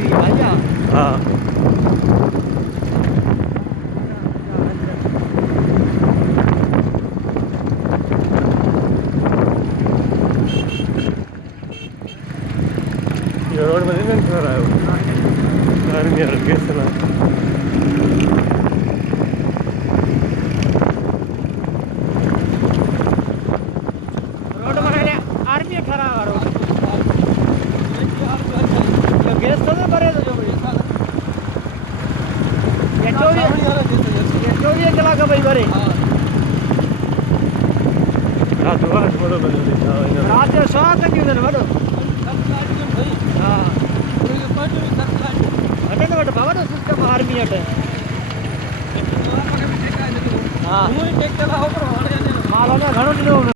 रही भैया हाँ ये रोड में नहीं कर रहा है आर्मी और केस ना रोड में आर्मी खड़ा है रोड गैस तो भरे तो जो ये 24 कलाक भाई भरे रात बड़ो बनो रात जो 7 तक दिन वडो हां अटे तो वट पावर सिस्टम आर्मी अटे हां माल में घणो ॾिनो